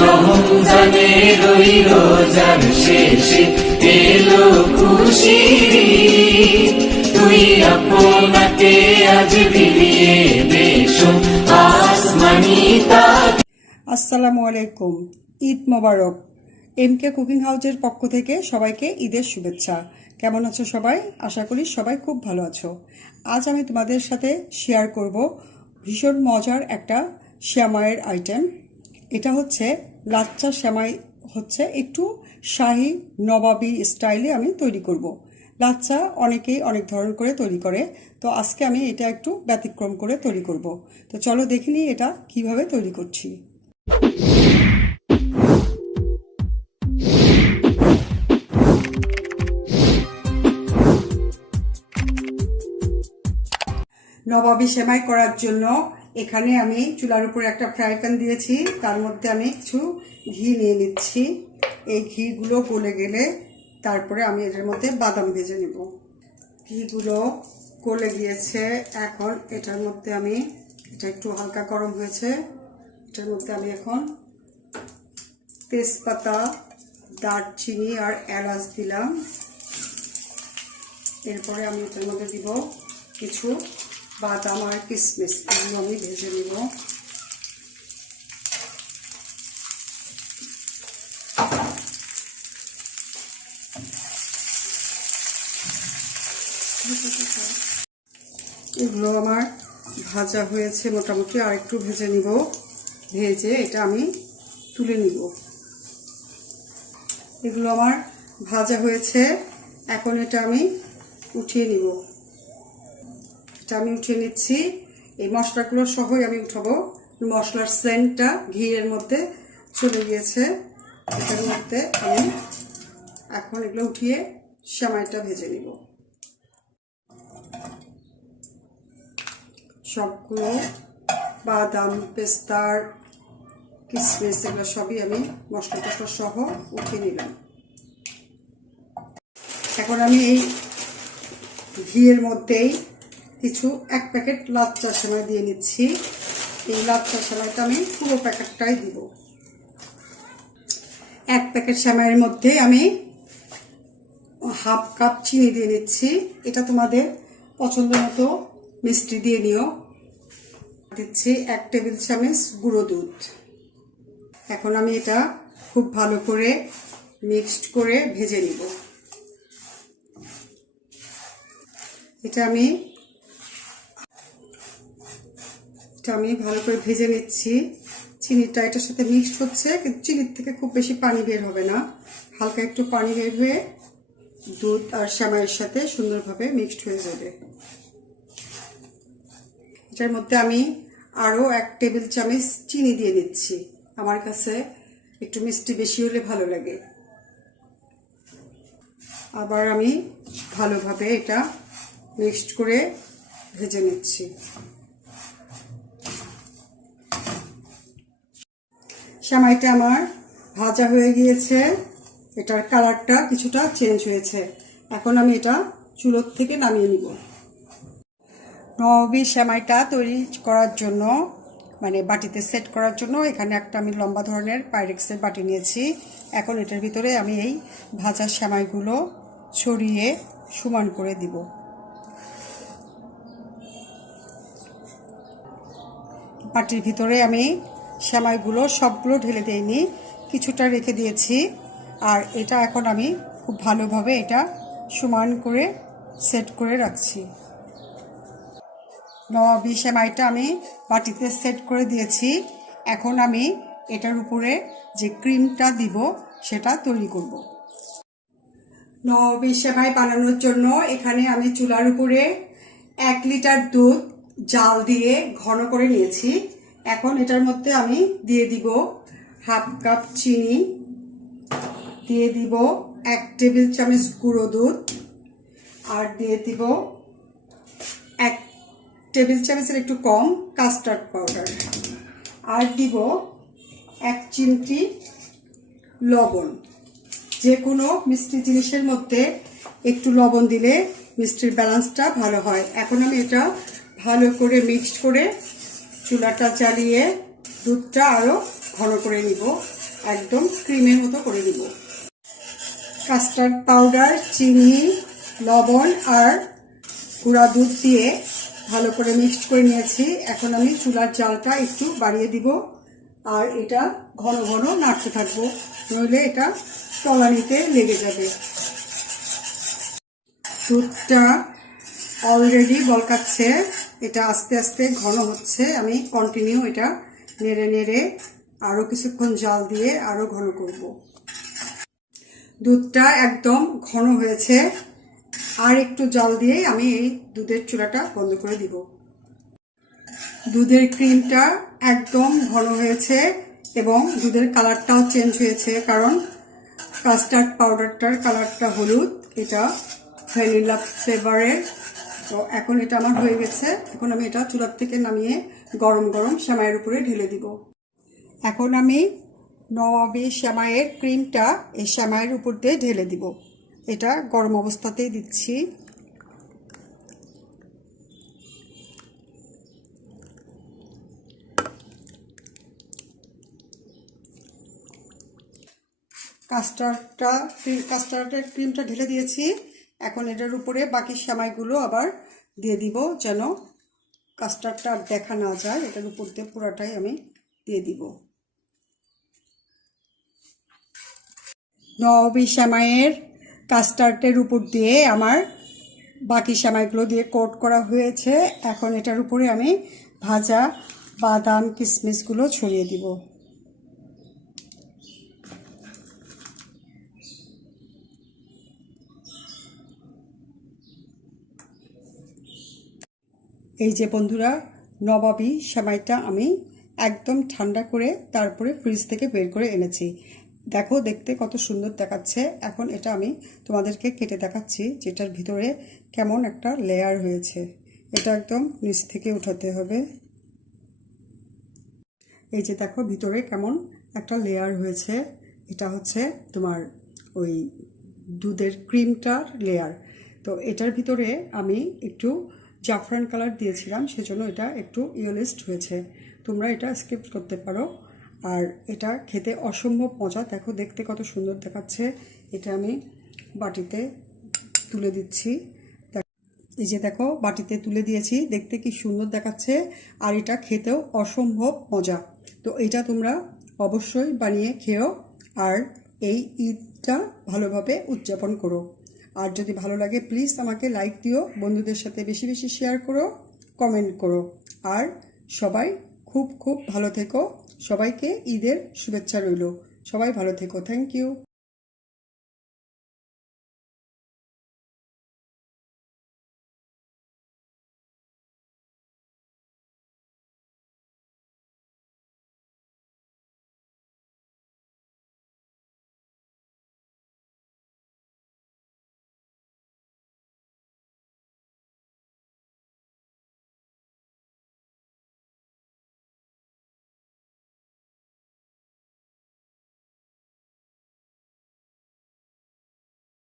রমজানের ওই রোজার শেষে এলো খুশির ঈদ। তুই আপনাকে আজ বিলিয়ে দেশ আসমানি তাজ। আসসালামু আলাইকুম, ঈদ মোবারক। MK কুকিং হাউসের পক্ষ থেকে সবাইকে ঈদের শুভেচ্ছা। কেমন আছো সবাই? আশা করি সবাই খুব ভালো আছো। আজ আমি তোমাদের সাথে শেয়ার করব ভীষণ মজার একটা সেমাইয়ের আইটেম। এটা হচ্ছে লাচ্চা সেমাই, হচ্ছে একটু শাহি নবাবি স্টাইলে আমি তৈরি করব। লাচ্চা অনেকেই অনেক ধরনের করে তৈরি করে, তো আজকে আমি এটা একটু ব্যতিক্রম করে তৈরি করব। তো চলো দেখে নিই এটা কিভাবে তৈরি করছি। নবাবি সেমাই করার জন্য এখানে আমি চুলার উপরে একটা ফ্রাই প্যান দিয়েছি, তার মধ্যে আমি কিছু ঘি নিয়ে নিচ্ছি। এই ঘিগুলো গলে গেলে তারপরে আমি এটার মধ্যে বাদাম ভেজে নেব। ঘিগুলো গলে গিয়েছে, এখন এটার মধ্যে আমি, এটা একটু হালকা গরম হয়েছে, এটার মধ্যে আমি এখন তেজপাতা, দারচিনি আর এলাচ দিলাম। এরপরে আমি এটার মধ্যে দিব কিছু বাদাম আর কিশমিশ, এগুলো আমি ভেজে নিব। এগুলো আমার ভাজা হয়েছে মোটামুটি, আর একটু ভেজে নিব। ভেজে এটা আমি তুলে নিব। এগুলো আমার ভাজা হয়েছে, এখন এটা আমি উঠিয়ে নিব। এটা আমি উঠিয়ে নিচ্ছি। এই মশলাগুলো সহই আমি উঠাবো। মশলার সেন্টটা ঘিয়ের মধ্যে চলে গিয়েছে। এটার মধ্যে আমি এখন এগুলো উঠিয়ে সেমাইটা ভেজে নিব। সবগুলো বাদাম, পেস্তার, কিশমিশ এগুলো সবই আমি মশলা টশলা সহ উঠিয়ে নিলাম। এখন আমি এই ঘিয়ের মধ্যেই কিছু 1 প্যাকেট লাচ্চা সেমাই দিয়ে নিচ্ছি। এই লাচ্চা সেমাইটা আমি পুরো প্যাকেটটাই দিব। 1 প্যাকেট সেমাইয়ের মধ্যে আমি হাফ কাপ চিনি দিয়ে নিচ্ছি। এটা তোমাদের পছন্দ মতো মিষ্টি দিয়ে নিও। দিচ্ছি 1 টেবিল চামচ গুঁড়ো দুধ। এখন আমি এটা খুব ভালো করে মিক্সড করে ভেজে নিব। এটা আমি ভালো করে ভেজে নিচ্ছি। চিনিটা এটার সাথে মিক্সড হচ্ছে, কিন্তু চিনির থেকে খুব বেশি পানি বের হবে না, হালকা একটু পানি বের হয়ে দুধ আর সেমাইয়ের সাথে সুন্দরভাবে মিক্সড হয়ে যাবে। এটার মধ্যে আমি আরও 1 টেবিল চামচ চিনি দিয়ে নিচ্ছি। আমার কাছে একটু মিষ্টি বেশি হলে ভালো লাগে। আবার আমি ভালোভাবে এটা মিক্সড করে ভেজে নিচ্ছি। সেমাইটা আমার ভাজা হয়ে গিয়েছে, এটার কালারটা কিছুটা চেঞ্জ হয়েছে। এখন আমি এটা চুলোর থেকে নামিয়ে নিব। নবাবি সেমাইটা তৈরি করার জন্য, মানে বাটিতে সেট করার জন্য, এখানে একটা আমি লম্বা ধরনের পাইরেক্সের বাটি নিয়েছি। এখন এটার ভিতরে আমি এই ভাজা সেমাইগুলো ছড়িয়ে সমান করে দিব। বাটির ভিতরে আমি সেমাইগুলো সবগুলো ঢেলে দেইনি, কিছুটা রেখে দিয়েছি। আর এটা এখন আমি খুব ভালোভাবে এটা সমান করে সেট করে রাখছি। নবাবি সেমাইটা আমি বাটিতে সেট করে দিয়েছি। এখন আমি এটার উপরে যে ক্রিমটা দিব সেটা তৈরি করব। নবাবি সেমাই বানানোর জন্য এখানে আমি চুলার উপরে 1 লিটার দুধ জাল দিয়ে ঘন করে নিয়েছি। এখন এটার মধ্যে আমি দিয়ে দিব হাফ কাপ চিনি, দিয়ে দিব 1 টেবিল চামচ গুঁড়ো দুধ, আর দিয়ে দিব 1 টেবিল চামচের একটু কম কাস্টার্ড পাউডার, আর দিব 1 চিমটি লবণ। যে কোনো মিষ্টি জিনিসের মধ্যে একটু লবণ দিলে মিষ্টির ব্যালেন্সটা ভালো হয়। এখন আমি এটা ভালো করে মিক্সড করে চুলাটা জ্বালিয়ে দুধটা আরও ঘন করে নিব, একদম ক্রিমের মতো করে দিব। কাস্টার্ড পাউডার, চিনি, লবণ আর গুঁড়া দুধ দিয়ে ভালো করে মিক্সড করে নিয়েছি। এখন আমি চুলার জালটা একটু বাড়িয়ে দিব আর এটা ঘন ঘন নাড়তে থাকবো, নইলে এটা তলানিতে লেগে যাবে। দুধটা অলরেডি বলকাচ্ছে, এটা আস্তে আস্তে ঘন হচ্ছে। আমি কন্টিনিউ এটা নেড়ে নেড়ে আরও কিছুক্ষণ জাল দিয়ে আরও ঘন করব। দুধটা একদম ঘন হয়েছে, আর একটু জল দিয়ে আমি এই দুধের চুলাটা বন্ধ করে দিব। দুধের ক্রিমটা একদম ঘন হয়েছে এবং দুধের কালারটাও চেঞ্জ হয়েছে, কারণ কাস্টার্ড পাউডারটার কালারটা হলুদ, এটা ভ্যানিলা ফ্লেভারের। তো এখন এটা আমার হয়ে গেছে। এখন আমি এটা চুলার থেকে নামিয়ে গরম গরম সেমাইয়ের উপরে ঢেলে দিব। এখন আমি নবাবী সেমাইয়ের ক্রিমটা এই সেমাইয়ের উপর দিয়ে ঢেলে দিব। এটা গরম অবস্থাতেই দিচ্ছি। কাস্টার্ডের ক্রিমটা ঢেলে দিয়েছি। এখন এটার উপরে বাকি সেমাইগুলো আবার দিয়ে দিব, যেন কাস্টার্ডটা আর দেখা না যায়। এটার উপর দিয়ে পুরাটাই আমি দিয়ে দিব। নবাবী সেমাইয়ের কাস্টার্ডের উপর দিয়ে আমার বাকি সেমাইগুলো দিয়ে কোট করা হয়েছে। এখন এটার উপরে আমি ভাজা বাদাম কিশমিশগুলো ছড়িয়ে দিব। এই যে বন্ধুরা, নবাবী সেমাইটা আমি একদম ঠান্ডা করে তারপরে ফ্রিজ থেকে বের করে এনেছি। দেখো, দেখতে কত সুন্দর দেখাচ্ছে। এখন এটা আমি তোমাদেরকে কেটে দেখাচ্ছি, যেটার ভিতরে কেমন একটা লেয়ার হয়েছে। এটা একদম নিচ থেকে উঠাতে হবে। এই যে দেখো, ভিতরে কেমন একটা লেয়ার হয়েছে। এটা হচ্ছে তোমার ওই দুধের ক্রিমটার লেয়ার। তো এটার ভিতরে আমি একটু জাফরান কালার দিয়েছিলাম, সেজন্য এটা একটু ইয়েলোইস্ট হয়েছে। তোমরা এটা স্কিপ করতে পারো। আর এটা খেতে অসম্ভব মজা। দেখো, দেখতে কত সুন্দর দেখাচ্ছে। এটা আমি বাটিতে তুলে দিচ্ছি। এই যে দেখো, বাটিতে তুলে দিয়েছি, দেখতে কি সুন্দর দেখাচ্ছে। আর এটা খেতেও অসম্ভব মজা। তো এটা তোমরা অবশ্যই বানিয়ে খেও আর এই ঈদটা ভালোভাবে উদযাপন করো। আর যদি ভালো লাগে প্লিজ আমাকে লাইক দিও, বন্ধুদের সাথে বেশি বেশি শেয়ার করো, কমেন্ট করো। আর সবাই খুব খুব ভালো থেকো। সবাইকে ঈদের শুভেচ্ছা রইল। সবাই ভালো থেকো। Thank you.